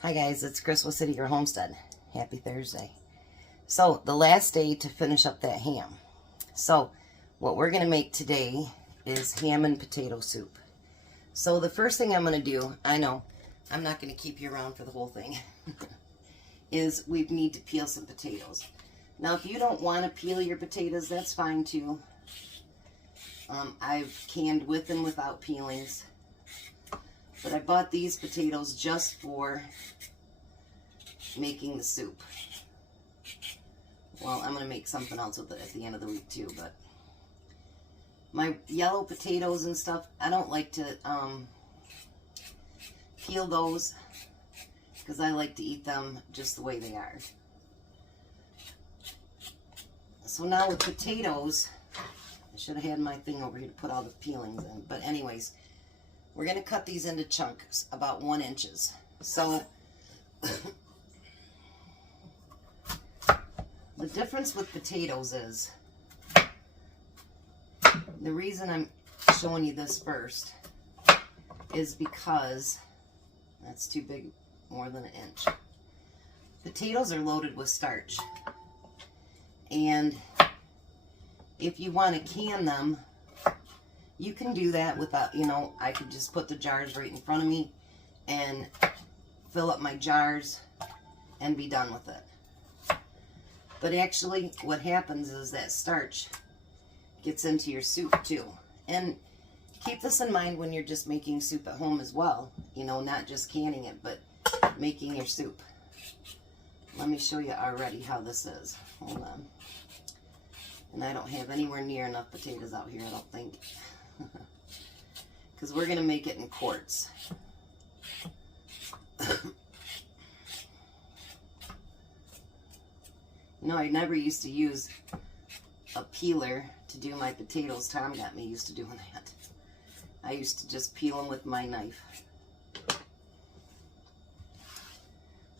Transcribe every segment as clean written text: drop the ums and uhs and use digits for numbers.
Hi guys, it's Chris with City Your Homestead. Happy Thursday. So, the last day to finish up that ham. So, what we're going to make today is ham and potato soup. So, the first thing I'm going to do, I know, I'm not going to keep you around for the whole thing, is we need to peel some potatoes. Now, if you don't want to peel your potatoes, that's fine too. I've canned with and without peelings. But I bought these potatoes just for making the soup. Well, I'm going to make something else with it at the end of the week too, but my yellow potatoes and stuff, I don't like to peel those because I like to eat them just the way they are. So now with potatoes, I should have had my thing over here to put all the peelings in, but anyways, we're going to cut these into chunks, about 1 inch. So, the difference with potatoes is, the reason I'm showing you this first is because, that's too big, more than 1 inch. Potatoes are loaded with starch. And if you want to can them, you can do that without, I could just put the jars right in front of me and fill up my jars and be done with it. But actually, what happens is that starch gets into your soup too. And keep this in mind when you're just making soup at home as well. Not just canning it, but making your soup. Let me show you already how this is. Hold on. And I don't have anywhere near enough potatoes out here, I don't think. Because we're going to make it in quarts. I never used to use a peeler to do my potatoes. Tom got me used to doing that. I used to just peel them with my knife.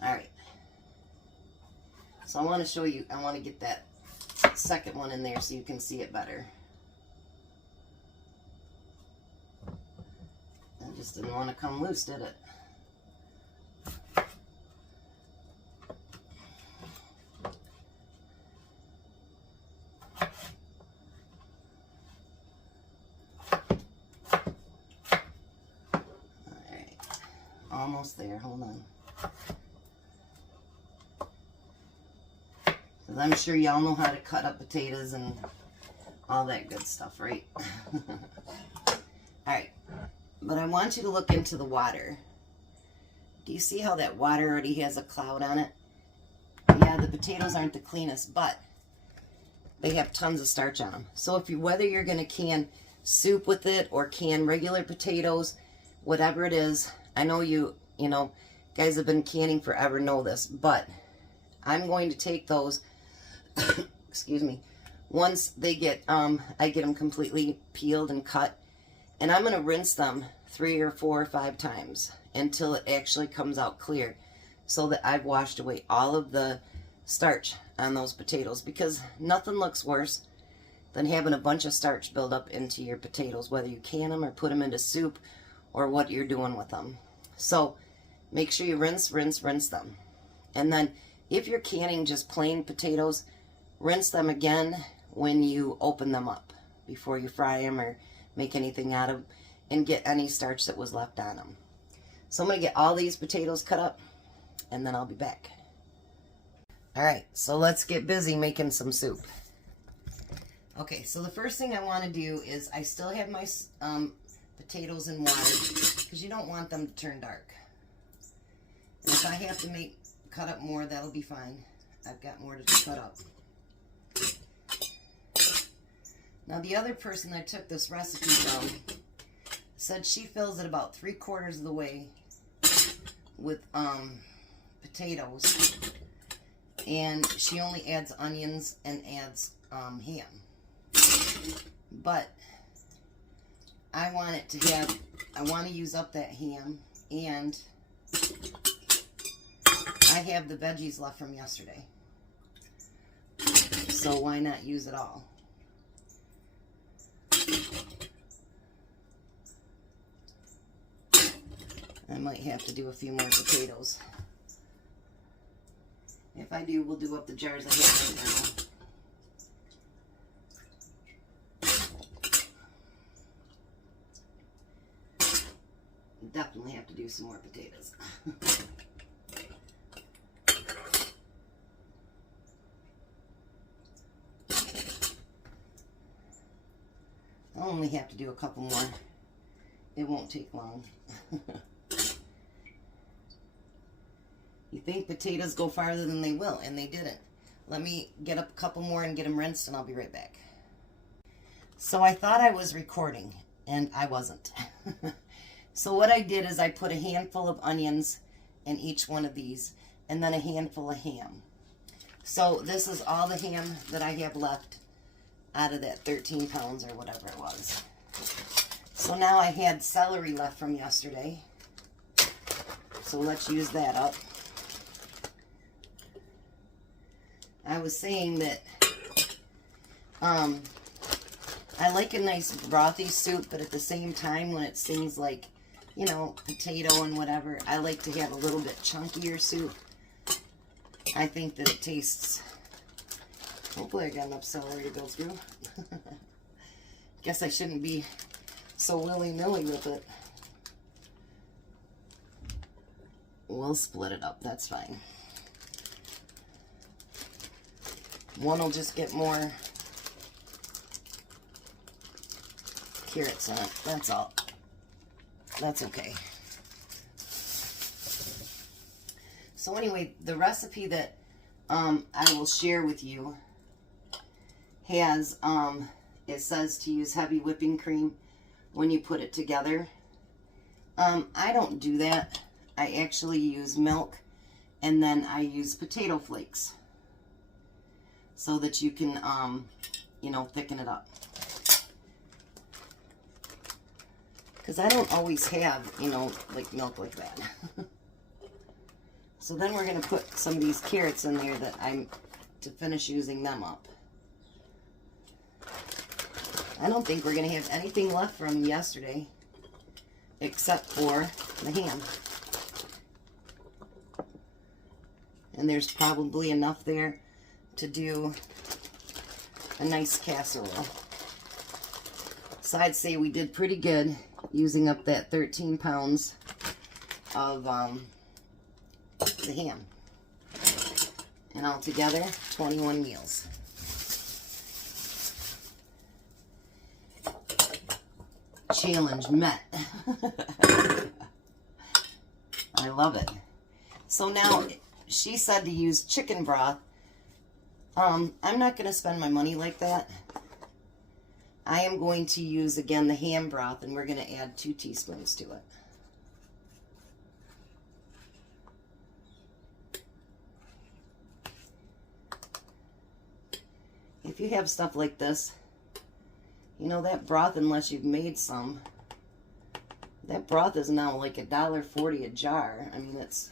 Alright. So I want to show you, I want to get that second one in there so you can see it better. It just didn't want to come loose, did it? Alright, almost there, hold on. Because I'm sure y'all know how to cut up potatoes and all that good stuff, right? Alright. But I want you to look into the water. Do you see how that water already has a cloud on it? Yeah, the potatoes aren't the cleanest, but they have tons of starch on them. So whether you're going to can soup with it or can regular potatoes, whatever it is, I know you guys have been canning forever, know this, but I'm going to take those, excuse me, once they get, I get them completely peeled and cut, and I'm going to rinse them 3 or 4 or 5 times until it actually comes out clear, so that I've washed away all of the starch on those potatoes, because nothing looks worse than having a bunch of starch build up into your potatoes, whether you can them or put them into soup or what you're doing with them. So make sure you rinse them. And then if you're canning just plain potatoes, rinse them again when you open them up before you fry them or make anything out of, and get any starch that was left on them. So I'm going to get all these potatoes cut up, and then I'll be back. Alright, so let's get busy making some soup. Okay, so the first thing I want to do is, I still have my potatoes in water, because you don't want them to turn dark. And if I have to cut up more, that'll be fine. I've got more to cut up. Now, the other person I took this recipe from said she fills it about 3/4 of the way with potatoes, and she only adds onions and adds ham. But I want it to have, I want to use up that ham, and I have the veggies left from yesterday, so why not use it all? I might have to do a few more potatoes. If I do, we'll do up the jars I have right now. Definitely have to do some more potatoes. I'll only have to do a couple more. It won't take long. You think potatoes go farther than they will, and they didn't. Let me get up a couple more and get them rinsed, and I'll be right back. So I thought I was recording, and I wasn't. So what I did is I put a handful of onions in each one of these, and then a handful of ham. So this is all the ham that I have left out of that 13 pounds or whatever it was. So now I had celery left from yesterday. So let's use that up. I was saying that I like a nice brothy soup, but at the same time when it seems like, you know, potato and whatever, I like to have a little bit chunkier soup. I think that it tastes... Hopefully I got enough celery to go through. Guess I shouldn't be so willy-nilly with it. We'll split it up, that's fine. One will just get more carrots in it, that's all. That's okay. So anyway, the recipe that I will share with you has, it says to use heavy whipping cream when you put it together. I don't do that. I actually use milk, and then I use potato flakes so that you can, you know, thicken it up. Because I don't always have, you know, like milk like that. So then we're going to put some of these carrots in there that I'm to finish using them up. I don't think we're going to have anything left from yesterday except for the ham. And there's probably enough there to do a nice casserole. So I'd say we did pretty good using up that 13 pounds of the ham. And altogether, 21 meals. Challenge met. I love it. So now, she said to use chicken broth. I'm not going to spend my money like that. I am going to use, again, the ham broth, and we're going to add 2 teaspoons to it. If you have stuff like this, you know, that broth, unless you've made some, that broth is now like $1.40 a jar. I mean, it's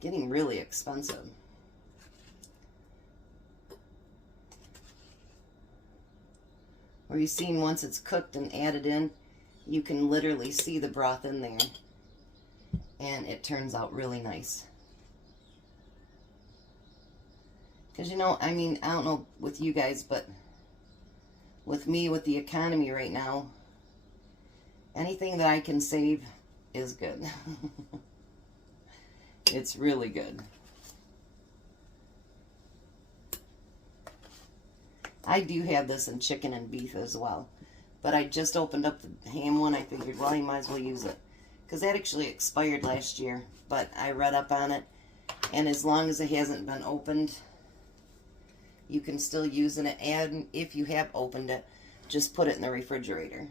getting really expensive. Or you've seen once it's cooked and added in, you can literally see the broth in there. And it turns out really nice. Because, you know, I mean, I don't know with you guys, but with me, with the economy right now, anything that I can save is good. It's really good. I do have this in chicken and beef as well. But I just opened up the ham one. I figured, well, you might as well use it. Because that actually expired last year. But I read up on it. And as long as it hasn't been opened, you can still use it. And if you have opened it, just put it in the refrigerator.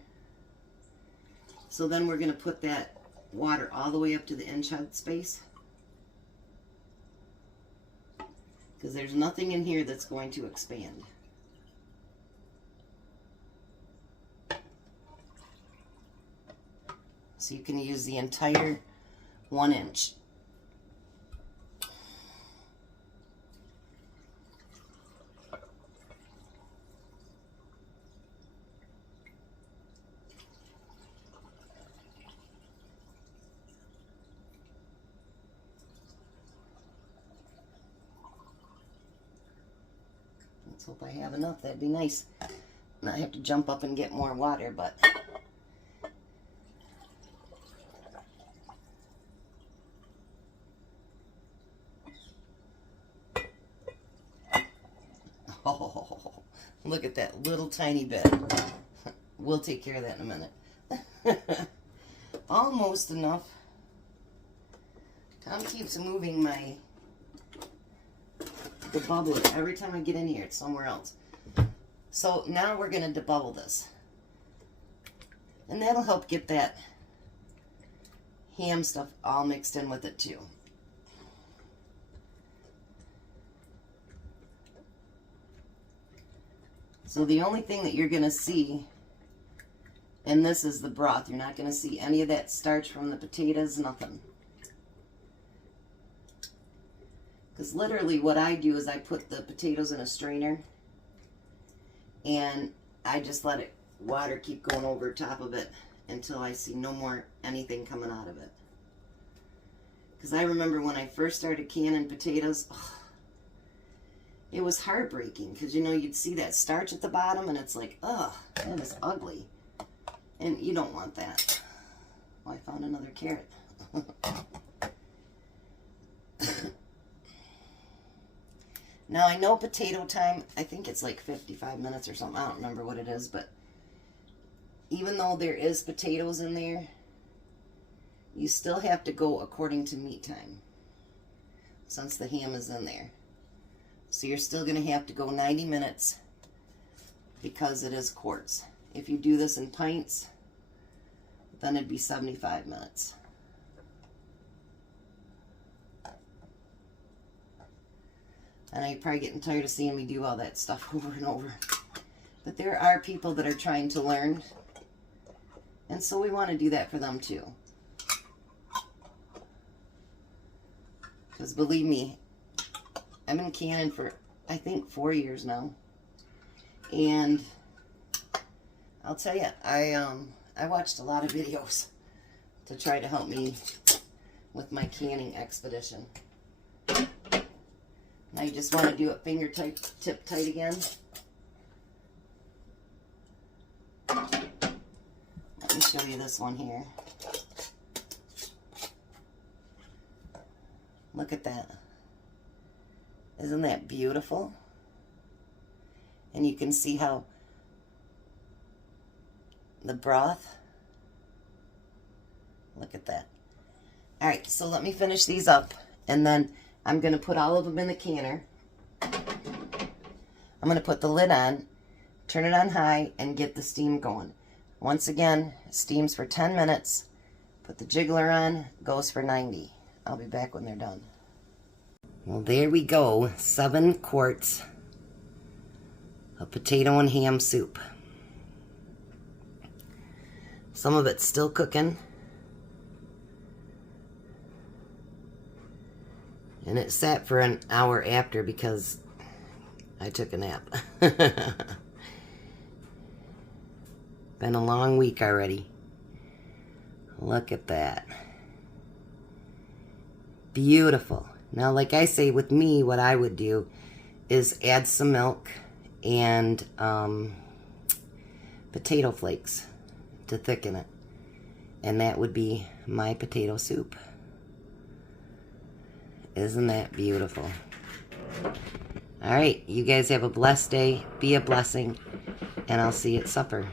So then we're going to put that water all the way up to the inch head space. Because there's nothing in here that's going to expand. So you can use the entire 1 inch. hope I have enough. That'd be nice. And I have to jump up and get more water, but... Oh, look at that little tiny bit. We'll take care of that in a minute. Almost enough. Tom keeps moving the bubbler. Every time I get in here, it's somewhere else. So now we're going to debubble this. And that'll help get that ham stuff all mixed in with it too. So the only thing that you're going to see, and this is the broth, you're not going to see any of that starch from the potatoes, nothing. Because literally what I do is I put the potatoes in a strainer and I just let it, water keep going over top of it until I see no more anything coming out of it. Because I remember when I first started canning potatoes, it was heartbreaking because, you know, you'd see that starch at the bottom and it's like, ugh, that is ugly. And you don't want that. Oh, I found another carrot. Now, I know potato time, I think it's like 55 minutes or something. I don't remember what it is, but even though there is potatoes in there, you still have to go according to meat time since the ham is in there. So you're still going to have to go 90 minutes because it is quarts. If you do this in pints, then it'd be 75 minutes. And I'm probably getting tired of seeing me do all that stuff over and over. But there are people that are trying to learn. And so we want to do that for them too. Because believe me, I've been canning for, I think, 4 years now. And I'll tell you, I watched a lot of videos to try to help me with my canning expedition. Now you just want to do it fingertip tight again. Let me show you this one here. Look at that. Isn't that beautiful? And you can see how the broth, look at that. All right, so let me finish these up, and then I'm going to put all of them in the canner. I'm going to put the lid on, turn it on high, and get the steam going. Once again, steams for 10 minutes. Put the jiggler on, goes for 90. I'll be back when they're done. Well, there we go. 7 quarts of potato and ham soup. Some of it's still cooking. And it sat for an hour after because I took a nap. Been a long week already. Look at that. Beautiful. Now, like I say, with me, what I would do is add some milk and potato flakes to thicken it. And that would be my potato soup. Isn't that beautiful? All right, you guys have a blessed day. Be a blessing. And I'll see you at supper.